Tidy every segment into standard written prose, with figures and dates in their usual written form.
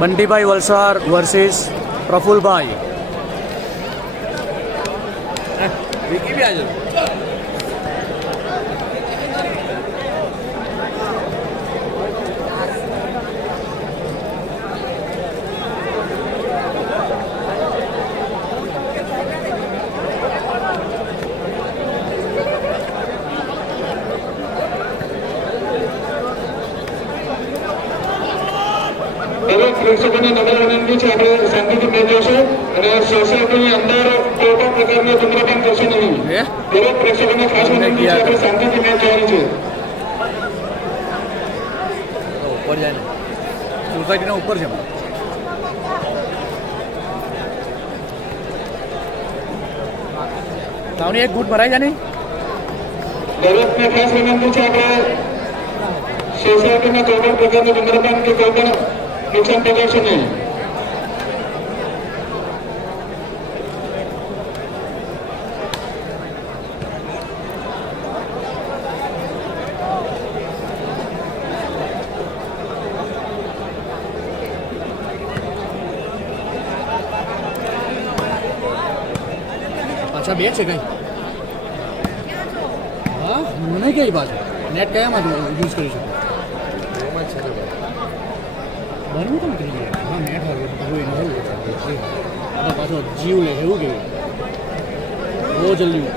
બંટીભાઈ વલસાડ વર્સિસ પ્રફુલભાઈ. વિકી બી આજે દરેક પ્રેક્ષકોને નમ્ર વિનંતી છે આપણે શાંતિથી મેચ જોશું અને સોસાયટીની અંદર કોઈ પણ પ્રકારનું ધૂમ્રપાન કરશો નહીં. દરેક પ્રેક્ષકોને ખાસ વિનંતી છે આપણે શાંતિથી મેચ જોવાની છે. ઉપર જાય ને સોસાયટીના ઉપર છે. તાવની એક ગુટ ભરાઈ જાય ને. દરેકને ખાસ વિનંતી છે આપણે સોસાયટીમાં કોઈ પણ પ્રકારનું ધૂમ્રપાન કે કોઈ પણ નુકસાન પહોંચાડશો નહીં. પાછા બે છે કઈ. હા મને કઈ પાછું નેટ કયામાં યુઝ કરી શકો. બનવું તો થઈ જાય. હા નેટ હોય પાછો જીવ લે એવું કેવું બહુ જલ્દી.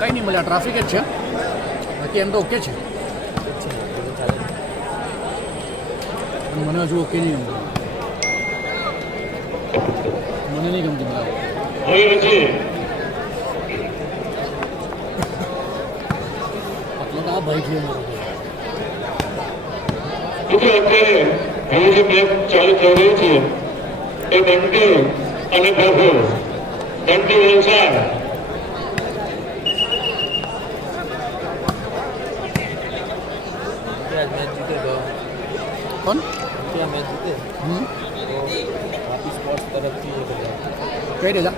કંઈ નહીં મળે. ટ્રાફિક જ છે બાકી એમ તો ઓકે છે. મને હજુ ઓકે નહીં ગમતું. મને નહીં ગમતી બરાબર. હવે પછી એટલે તો આ ભાઈ છે મારો. મિત્રો અત્યારે હવે જે મેચ ચાલુ થઈ રહી છે એ બંટી અને પ્રભુ બંટી વલસાડ મેચ જીતે તો કોણ ત્યાં મેચ જીતે તો વાપી સ્પોર્ટ્સ તરફથી એક હજાર કઈ દેજા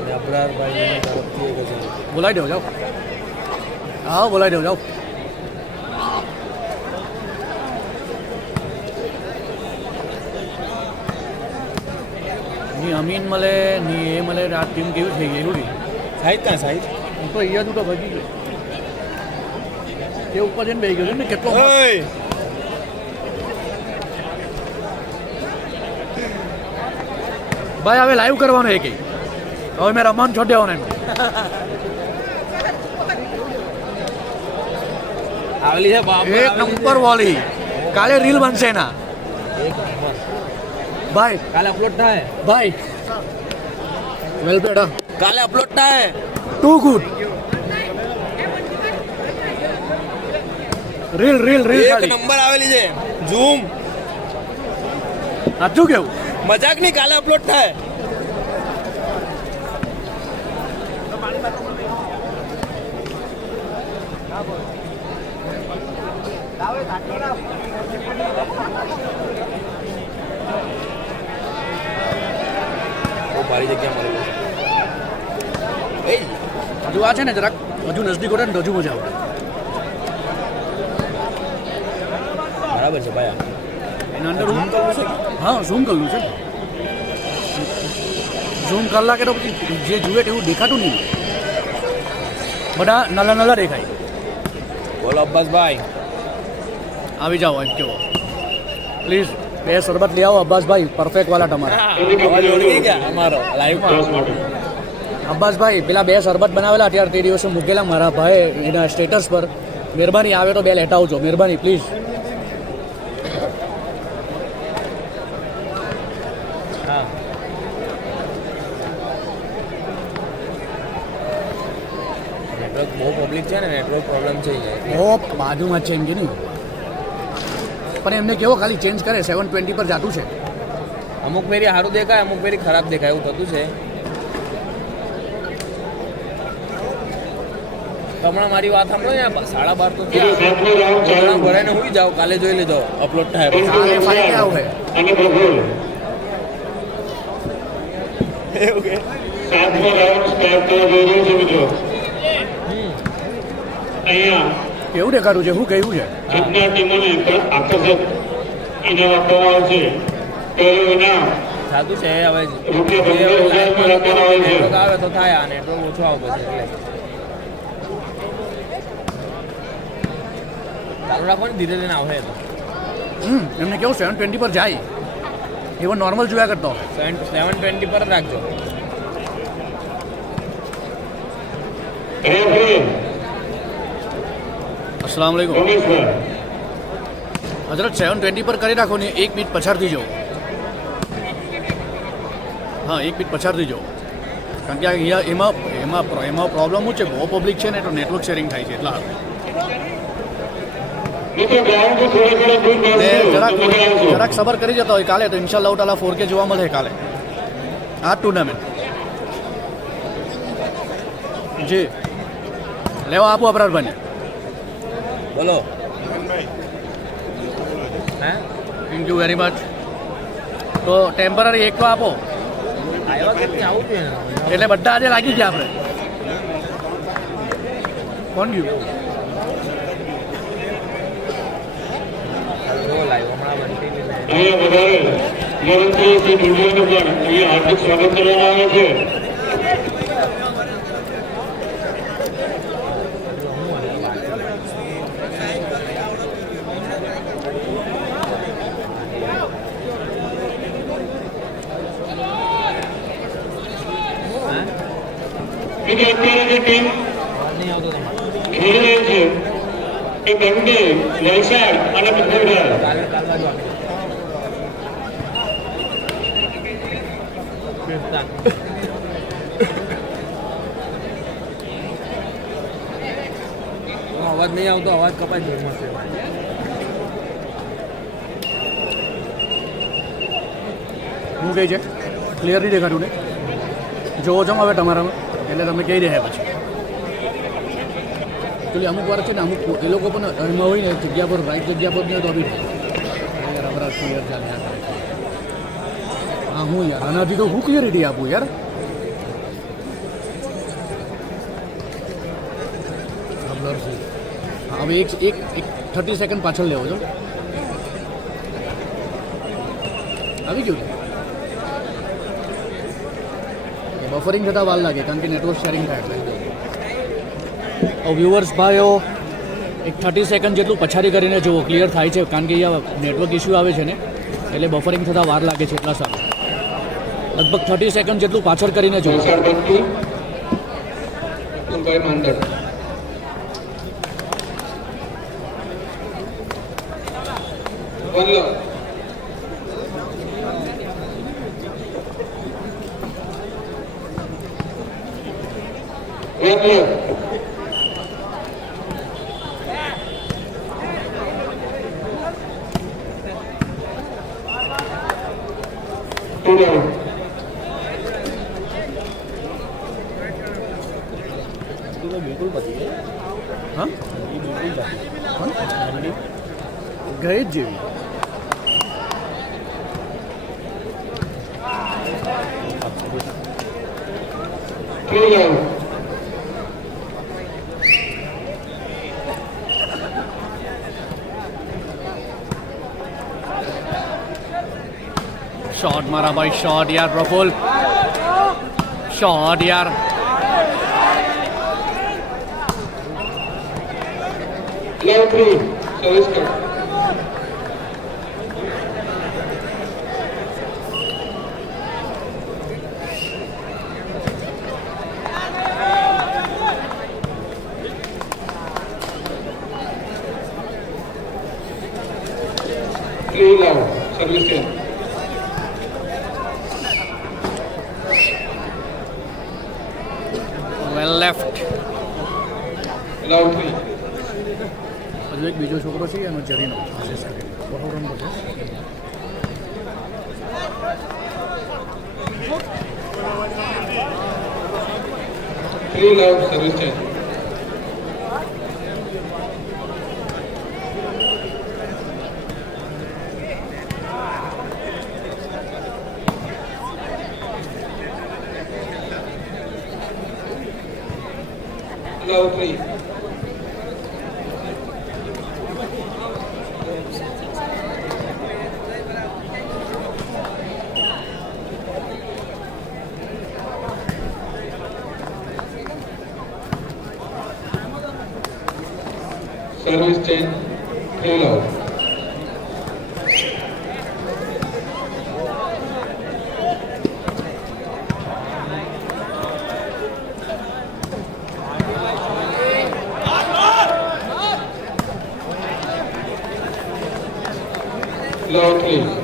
અને અબરારભાઈ તરફથી 1000. બોલાવી દો જાઓ. હા બોલાવી દો જાઓ. ની અમીન મળે ની એ મળે. આ ટીમ કેવી થઈ ગઈ એવું નહીં. સાહિદ ક્યાં સાહિદ હું તો અહીંયા તું તો ભાગી ગયો. એ ઉપર જઈને બેસી ગયો છે ને કેટલો. ભાઈ હવે લાઈવ કરવાનું એક હવે મેં રમવાનું છોડી દેવાનું એનું. આવેલી છે બાપ એક નંબર વાળી કાલે રીલ બનશે એના. એક નંબર ભાઈ કાલે અપલોડ થાય ભાઈ વેલ પ્લેડ. કાલે અપલોડ થાય too good. Reel reel reel એક ખાલી નંબર આવેલી છે ઝૂમ સાચું કેવું. મજાક નહીં કાલે અપલોડ થાય બહુ ભારી જગ્યા મળેલી છે હજુ આ છે ને જરાક હજુ નજદીક હોય ને હજુ મજા આવે. બરાબર છે ભાઈ એના અંદર હા ઝૂમ કરવું છે. ઝૂમ કરલા કે તો પછી જે જુએ એવું દેખાતું નહીં. બધા નાના નાના દેખાય. બોલો અબ્બાસભાઈ આવી જાઓ એમ કેવો પ્લીઝ. બે શરબત લઈ આવો અબ્બાસભાઈ. પરફેક્ટ વાલા તમારા. અવાજ ઓળખી ગયા અમારો લાઈવમાં અબ્બાસભાઈ પેલા બે શરબત બનાવેલા અત્યારે તે દિવસે મૂકેલા મારા ભાઈ એના સ્ટેટસ પર. મહેરબાની આવે તો બે લેતા આવજો મહેરબાની પ્લીઝ. હા નેટવર્ક બહુ પબ્લિક છે ને નેટવર્ક પ્રોબ્લેમ છે અહીંયા. ઓ બાજુમાં જ છે એમ કે નહીં પણ એમને કેવો ખાલી ચેન્જ કરે 720 પર જાતું છે. અમુક ફેરી સારું દેખાય અમુક ફેરી ખરાબ દેખાય એવું થતું છે. હમણાં મારી વાત સાંભળો ને 12:30 તો બીજો સાતમો રાઉન્ડ ચાલુ. ભરાઈને હોઈ જાઓ કાલે જોઈ લેજો અપલોડ થાય પછી. કાલે ફાઇટ ક્યાં હોય? અને પ્રફુલ એવું કે સાતમો રાઉન્ડ સ્ટાર્ટ થવા જઈ રહ્યો છે મિત્રો. અહીંયા કેવું દેખાડું છે શું કહ્યું છે? જીતનાર ટીમોને આકર્ષક ઇનામ આપવામાં આવે છે. પહેલું ઇનામ સાચું છે હવે રૂપિયા 15,000 રાખવામાં આવે છે. નેટવર્ક આવે તો થાય આ નેટવર્ક ઓછું આવે પછી એટલે ચાલુ રાખો ને ધીરે ધીરે આવે તો એમને કેવું 720 પર જાય એવો નોર્મલ જોયા કરતો. 720 પર જ રાખજો. રેફરી અસલામ વાલેકુમ. રમેશભાઈ હજરત 720 પર કરી રાખો ને 1 મિનિટ પછાડથી જાઓ. હા 1 મિનિટ પછાડથી જાઓ કારણ કે અહીંયા એમાં પ્રોબ્લેમ શું છે બહુ પબ્લિક છે ને તો નેટવર્ક શેરિંગ થાય છે એટલા મિત્રો ગ્રાઉન્ડથી થોડા દૂર ને બેસજો તો જરાક મજા આવશે. જરાક સબર કરી જતા હોય કાલે તો ઇન્શાલ્લાહ તાલા 4K જોવા મળે કાલે આ ટુર્નામેન્ટ. જી લેવા આપો અપરાધભાઈને. બોલો હે થેન્ક યુ વેરી મચ. તો ટેમ્પરરી એક તો આપો આવ્યા કે નહીં આવું જોઈએ ને. એટલે બધા આજે લાગી ગયા આપણે. કોણ ગયું? જો લાઈવ હમણાં બનતી ને અહીંયા વધારે નિરંતર શ્રી દુર્જયનું પણ અહીંયા હાર્દિક સ્વાગત કરવામાં આવે છે. મિત્રો અત્યારે જે ટીમ નહીં આવતો તમારે ખેલી રહી છે એ બંને વલસાડ અને પંથરઘાટ. કાલે કાલ બાજુ આપી અવાજ નહીં આવતો અવાજ કપાય જોરમાં છે. શું કહે છે ક્લિયર નહીં દેખાડું ને જોવો છો હવે તમારામાં એટલે તમે કહી દે પછી પેલી અમુક વાર છે ને અમુક એ લોકો પણ એમાં હોય ને જગ્યા પર રાઈટ જગ્યા પર નહીં તો બી યાર અમારા ક્લિયર ચાલે હા હું યાર આનાથી તો હું ક્લિયરિટી આપું યાર. હવે એક 30 સેકન્ડ પાછળ લેવો છો આવી ગયું છે બફરિંગ થતાં વાર લાગે કારણ કે નેટવર્ક શેરિંગ થાય એટલે વ્યુઅર્સ ભાઈઓ એક 30 સેકન્ડ જેટલું પછાડી કરીને જુઓ ક્લિયર થાય છે કારણ કે અહીંયા નેટવર્ક ઇસ્યુ આવે છે ને એટલે બફરિંગ થતાં વાર લાગે છે એટલા સારું લગભગ 30 સેકન્ડ જેટલું પાછળ કરીને જુઓ. વલસાડ બંકી કુલભાઈ માંડર. વલ્લભ વલ્લભ ટુડો બિલકુલ પતી ગઈ. હા ગઈ જ જેવી ટુડો શોટ મારા ભાઈ શોટ યાર પ્રફુલ શોટ યાર લેવત્રી સર્વિસ કર. 3 love. Service change. વેલ લેફ્ટ. Love 3. હજુ એક બીજો છોકરો છે એનો જરીનો વિશેષ કરી બહુ છે. Three love. Service change. Love 3. Service change. 3 love. Love 3.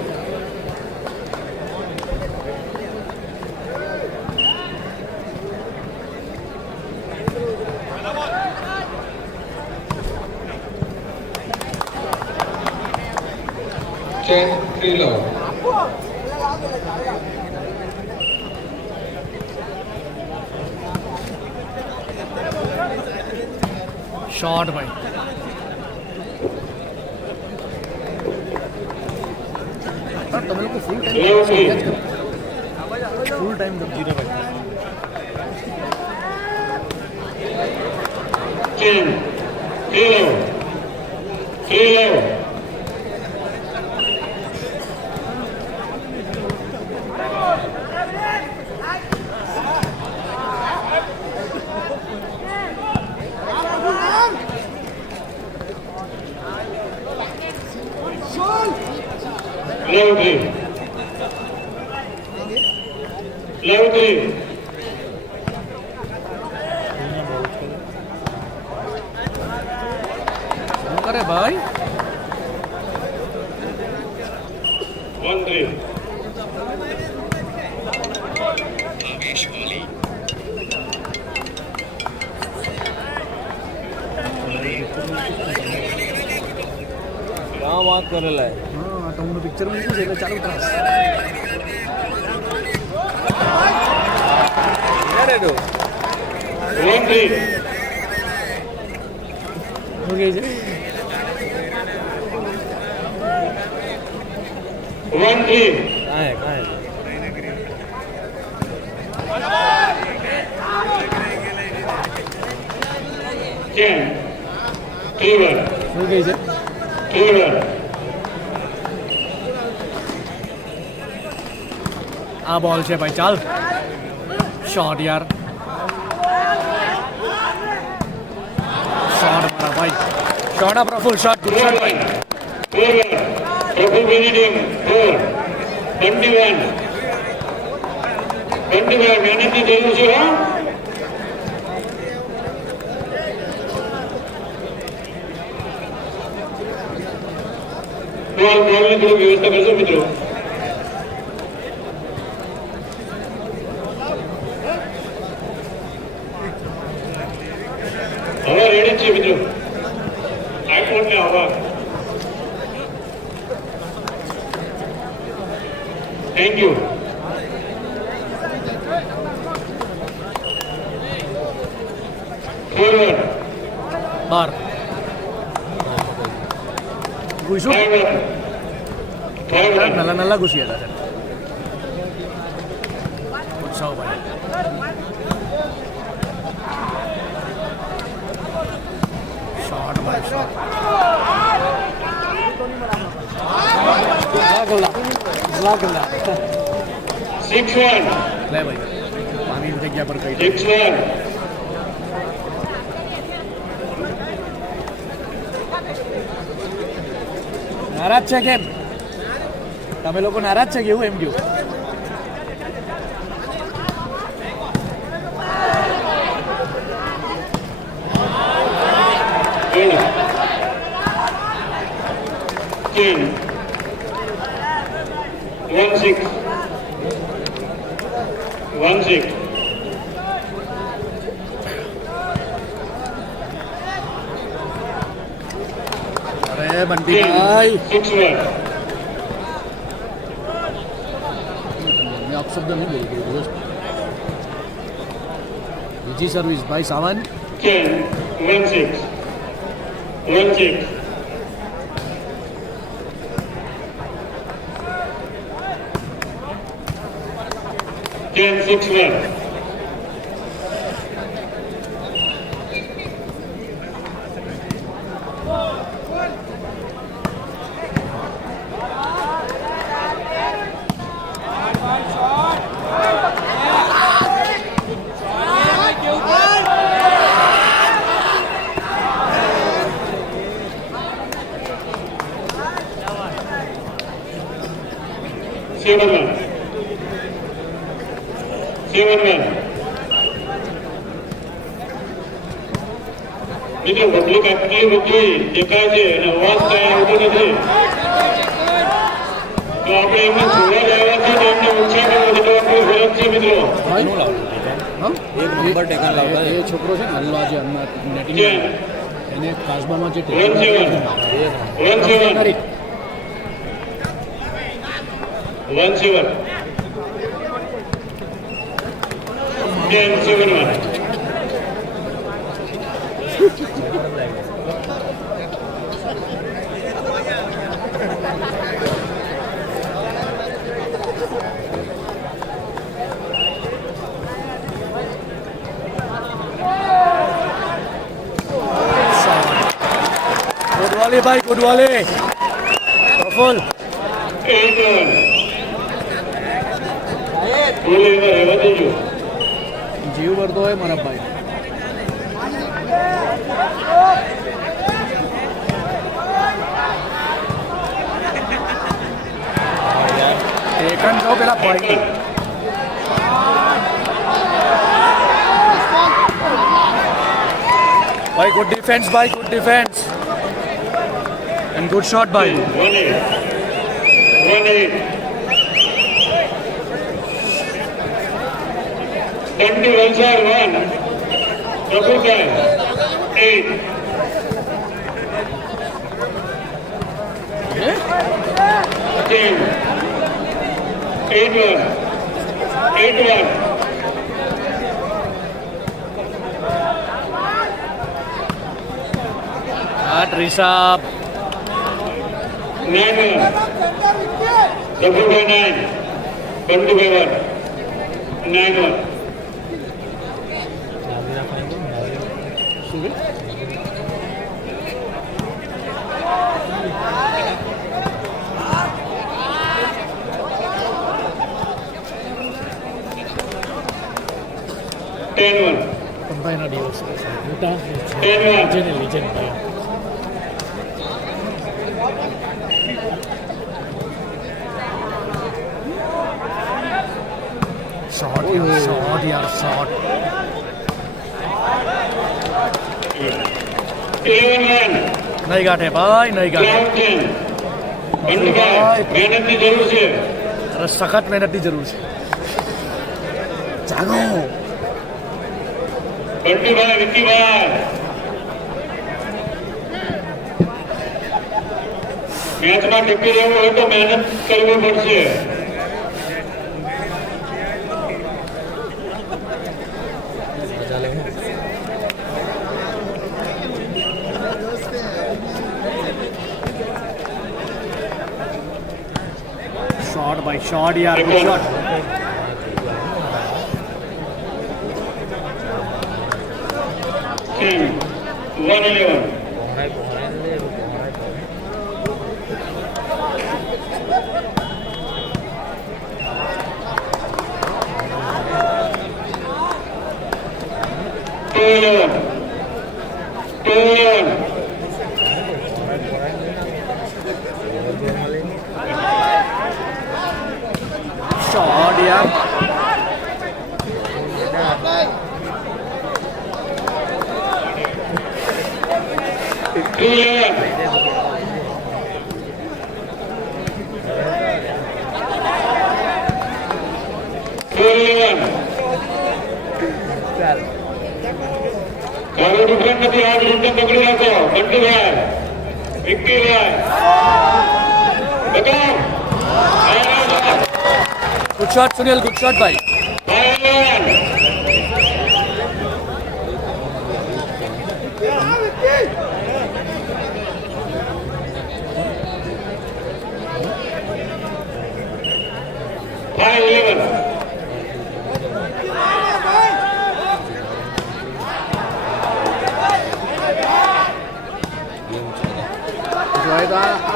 Change 3 love. શોર્ટ ભાઈ. તમે લોકો ફૂલ Love 3. ફૂલ ટાઈમ જીરા ભાઈ. Change 3 love. 3 love. Love 3. Love 3. શું કરે ભાઈ? 1-3. क्या बात करेला है હા તો હું પિક્ચર મૂકું છું એટલે ચાલુ કરાશ. अरे दो 1-3. શું કહે છે? 1-3. कहाँ है Change 3-1. શું કહે છે? 3-1. આ બોલ છે ભાઈ. ચાલ શોર્ટ યાર. શોર્ટ મારા ભાઈ. શોર્ટ આપણા ફૂલ શોર્ટ. 4-1. 4-1. Prabhu visiting 4. 21. 21. મહેનતની જરૂર છે હા. બોલની થોડી વ્યવસ્થા કરશો મિત્રો. હવા રેડી જ છે મિત્રો. આઈફોન ને હવા. Thank you. ફોરવર્ડ. બાર. ઘૂસ્યું ફોરવર્ડ. ફોરવર્ડ. નલ્લા નલ્લા ઘૂસી હતા છે. ઉત્સાહ ભાઈ. શોર્ટ ભાઈ શોર્ટ. Six-1. લે ભાઈ પાણીની જગ્યા પર કહી દે. 6-1. નારાજ છે કેમ? તમે લોકો નારાજ છે કે એવું એમ કહ્યું? 1-6. 1-6. अरे बंटी भाई 6-1. मैं आप शब्द नहीं बोल रही दोस्त जी सर्विस भाई सावन 10. 1-6. 1-6. 10-6-1. Seven one. મિત્રો પબ્લિક આટલી બધી દેખાય છે અને અવાજ કઈ આવતો નથી તો આપણે એમને જોવા જ આવ્યા છીએ તો એમને ઉત્સાહ કરવો છે તો આપણું ફરજ છે મિત્રો હમ એક નંબર ટેકન લાવતા એ છોકરો છે ને હલ્લો આજે હમણાં નેટિંગ એને કાસબામાં જે 1-7 10-7-1. गुडवाले भाई गुडवाले प्रफुल 8-1. બોલે એમાં રહેવા દેજો जीव भरतो है मारा भाई टेकन जाओ पहला भाई भाई good defence and good shot भाई 1-8. 21-1. Double time. 8. 10. 8-1. 8-1. ऋषभ 9-1. Double by 9. 1-1. 9-1. Combine adios. Utah. 10-1. Legend. Shot yaar, shot. 11-1. नहीं गाठे भाई नहीं गाठे 12-10. મહેનતની જરૂર છે अरे सख्त मेहनत की जरूर है जागो બંટીભાઈ વિક્કીભાઈ મેચમાં ટકી રહેવું હોય તો મહેનત કરવી પડશે शॉट भाई शॉट यार गुड शॉट 1-11. शॉट यार 4-11. હવે ડિફરન્ટ નથી આ ડિફરન્ટ પકડી રાખો બંટીભાઈ વિક્કીભાઈ બતાવ good shot Sunil, good shot ભાઈ. 5-11.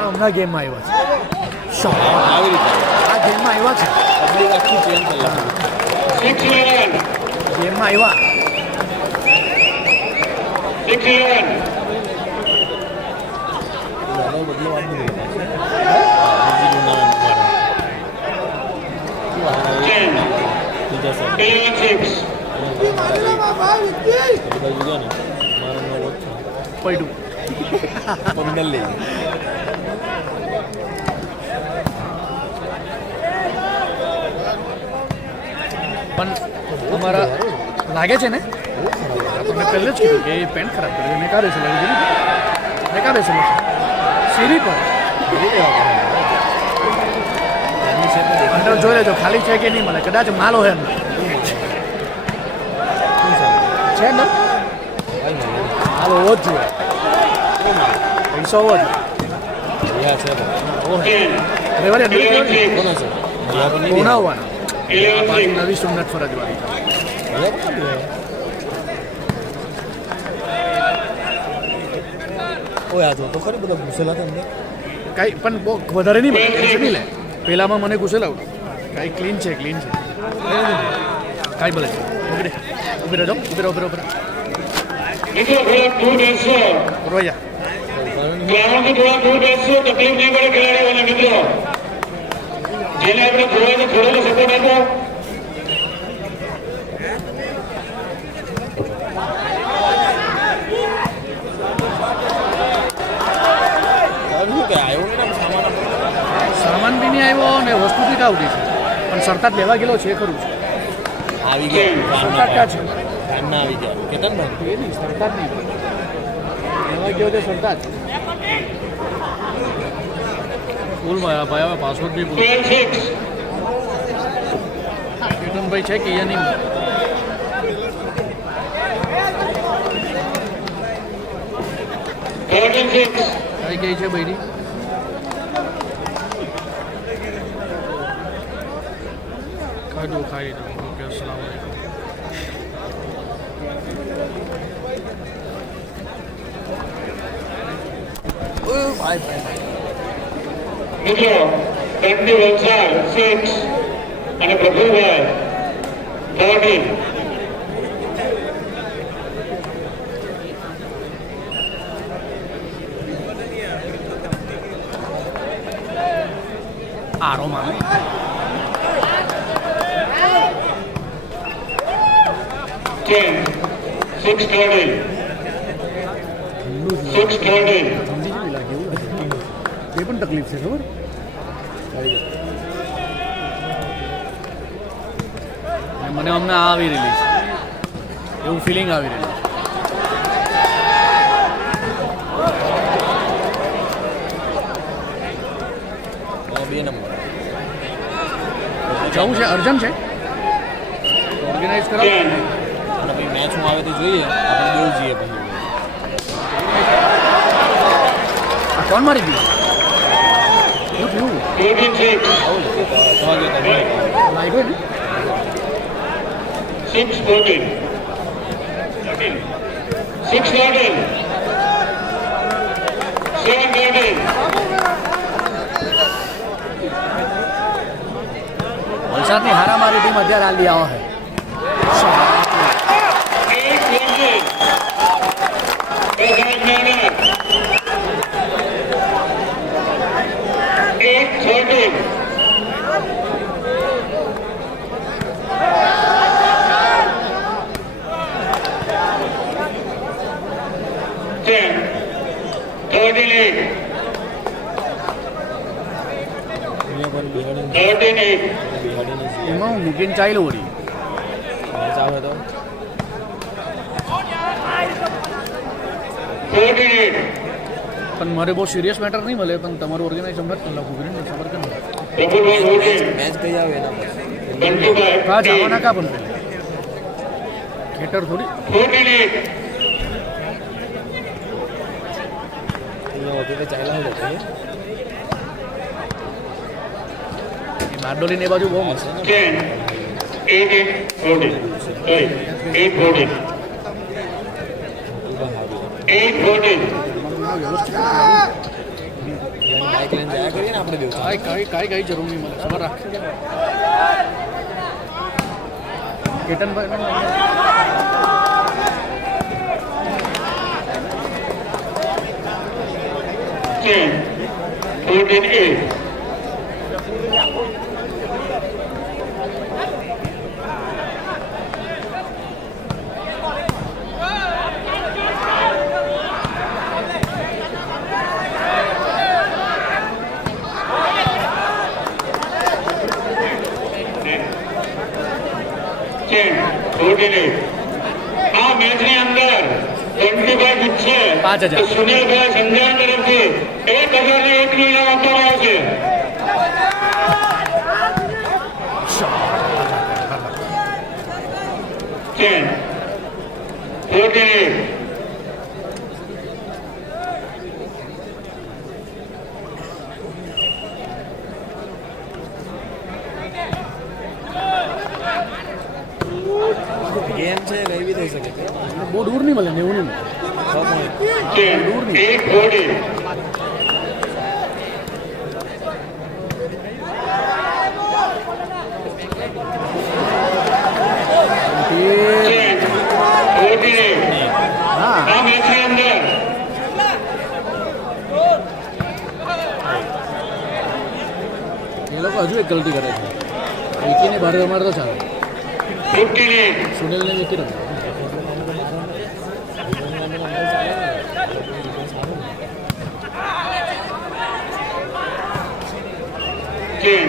હમણાં ગેમમાં આવ્યા છે. શોટ આવી રીતે આ ગેમમાં આવ્યા છે. પબ્લિક આખી ચેન્જ થઈ ગઈ. 6-11. ગેમમાં આવ્યા. 6-11. બદલો આપી દે 10. 11-6. પડ્યું. પણ અમારા લાગે છે ને તમે પહેલે જ કીધું કે એ પેન્ટ ખરાબ કરે મેં કાઢે છે મેં કાઢે છે સીરી પર અંદર જોઈ લેજો ખાલી છે કે નહીં મળે, કદાચ માલો હે એમ છે ને માલો હોવો જ જોઈએ, પૈસો હોવો જ રવિવારે કોના હોવાના નવી સુન્નત ફરજવાળી ઓય આ તો ખરી બધા ઘૂસેલા હતા અંદર. કાંઈ પણ બહુ વધારે નહીં મળે, ટેન્શન નહીં લે. પહેલામાં મને ઘૂસેલા આવડે કાંઈ ક્લીન છે કાંઈ ભલે ઉભી રહે ઉભી રહેજો ઉભી રહો મિત્રો થોડા દૂર બેસશો, રોયા ગ્રાઉન્ડથી થોડા દૂર બેસશો, તકલીફ નહીં પડે ખેલાડીઓને. મિત્રો જેને આપણે થોડો સપોર્ટ આપો. કે આવ્યો ને સામાન બી નહીં આવ્યો ને વસ્તુ બી કાવડી છે પણ સરતાજ લેવા ગયેલો છે ખરું છે. આવી ગયા સરતાજ ક્યાં છે કામના આવી ગયા કેતન ને એ નહીં સરતાજ નહીં લેવા ગયો છે સરતાજ ફૂલ મારા ભાઈ હવે પાસવર્ડ બી ભૂલ 12-6. કેતનભાઈ છે કે અહીંયા નહીં 13-6. કઈ કઈ છે બૈરી ખાધું ખાઈ લીધું ઓકે અસલામ વાલેકુમ. મિત્રો બંટી વલસાડ 6 અને પ્રભુભાઈ 14. આરોમાં 6-13. 6-13. એ પણ તકલીફ છે ખબર મને હમણાં આવી રહેલી છે એવું ફિલિંગ આવી રહેલું છે. બે નંબર જવું છે અર્જન્ટ છે ઓર્ગેનાઇઝ કરો 10. અને પછી મેચ હું આવે તો જોઈએ આપણે દેવું જઈએ પછી આ કોણ મારી ગયું શું થયું 14-6. તમારે લાગ્યો ને 6-14. 6-13. 7-13. વલસાડની હારામારી ટીમ અત્યારે હાલ આવો છે 8-13. 13-8. એમાં હું મૂકીને ચાલ્યો વળી મેચ આવે તો 14-8. પણ મારે બહુ સિરિયસ મેટર નહીં મળે પણ તમારું ઓર્ગેનાઇઝ હમણાં જ કરી નાખું કરીને ખબર કે નહીં પ્રફુલભાઈ હોટી. મેચ કઈ આવે એના પર 25-8. કા જવાના કા પણ પેલે ખેટર થોડી 14-8. અહીંયા વધુ તો ચાલ્યા હોય તો એ બારડોલીને એ બાજુ બહુ મસ્ત 10, 8, 14. Sorry, 8, 14. 8, 14. બાઇક લઈને જયા કરીએ ને આપણે દેવું કાંઈ જરૂર નહીં મળે ખબર રાખ કેતનભાઈ 10, 14, 8. આ મેચની અંદર 25 ગુચ્છે 5,000. તો સુનિલભાઈ સંજાણ તરફથી 1,000 એક ઇનામ આપવામાં આવશે. Ten, 14. ગેમ છે કઈ બી થઈ શકે છે બહુ દૂર નહીં મળે 90 નહીં મળે 10, 8, 14. Ten, 14. હા આ મેચની અંદર એ લોકો હજુ એક ગલતી કરે છે વિકીને બહાર રમાડે તો ચાલે 15. સુનિલને વિકી રમે Ten,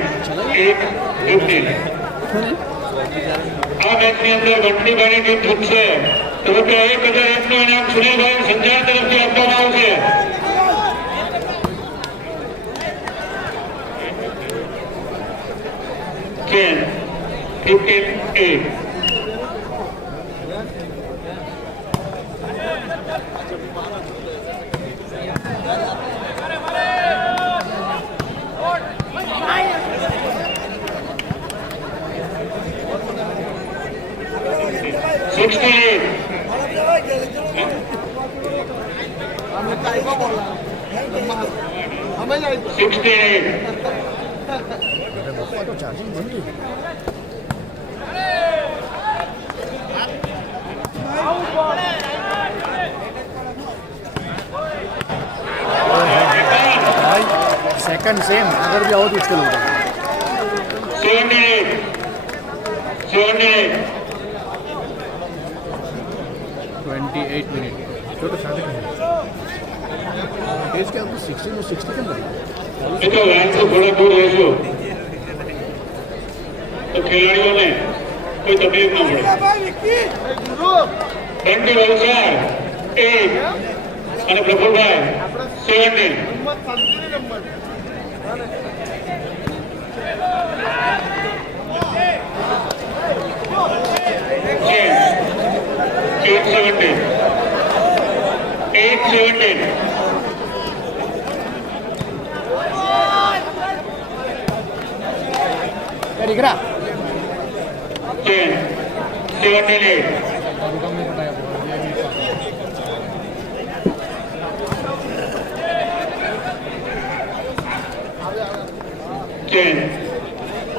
8, 15. આ મેચની અંદર બંટીભાઈની ટીમ જીતશે તો રૂપિયા 1,000 નું ઇનામ સુનિલભાઈ સંજાણ તરફથી આપવામાં આવશે. Ten, 15, 8. ચાર્જિંગ બંધ થઈ ગયું. સેકન્ડ સેમ આગળ બી આવો તો ઉચકેલું હતું 78. 28 મિનિટ જો તો સાથે એજ કે આપણે 60 નું 60 કેમ કર્યું એ તો લાઈન તો થોડા દૂર રહેશો તો ખેલાડીઓને કોઈ તકલીફ ન પડે. બંટી વલસાડ 8 અને પ્રફુલભાઈ 17. Eight, 17. 8-17. દીકરા 10, 17-8. Ten,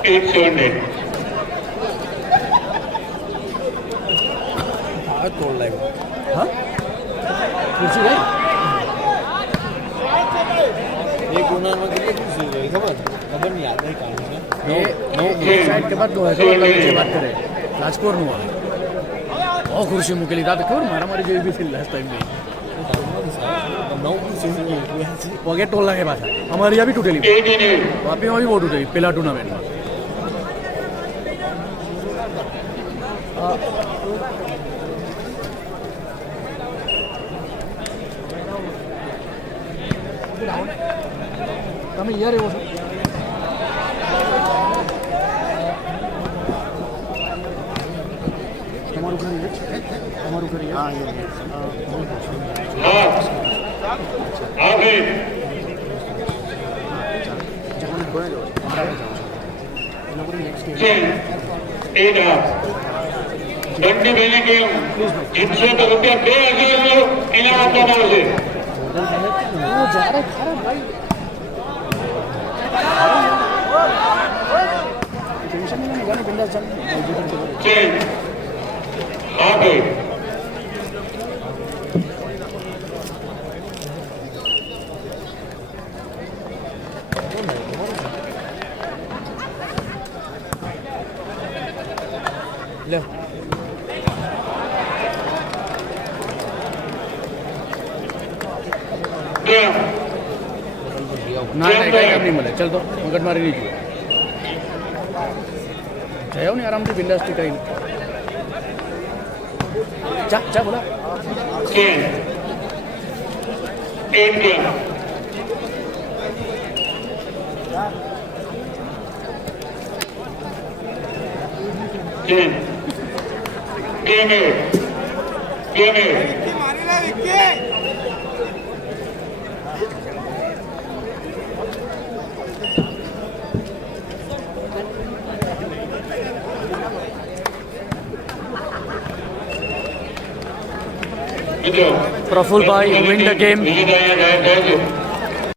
8-17. આ તોડ લાગ્યો હા ખુરશી ગઈ એક ગુનામાં કેટલી ખુશી ગઈ ખબર નહીં યાદ નહીં કાઢું છે એ સાઈડ के बाद दो है खबर लगे बात करे રાજકોટનું બહુ ખુરશી મૂકેલી તા તો ખબર મારા મારી જેવી બી લાસ્ટ ટાઈમ ગઈ વગેરે ટોલ લાગે પાછા અમારી આ બી તૂટેલી 8 in 8. વાપીમાં બી બહુ તૂટેલી પેલા ટુર્નામેન્ટમાં તમે યાર એવો છો તમારું ઘર તમારું ઘર हाँ आगे चेन 8 हाफ બંને બેને કેમ જીતશે તો ₹2000 ઇનામ આપવામાં આવશે ચેન आगे લે क्या ના ના કઈ કામ નહીં મળે ચાલ તો મગજ મારી નહીં જોઈએ જયો ને આરામથી બિંદાસથી કરીને ચા ચા બોલા चेन 8 क्या chain game 8 Prafulbhai win the game. વિજેતા અહીંયા ગાયબ થયા છે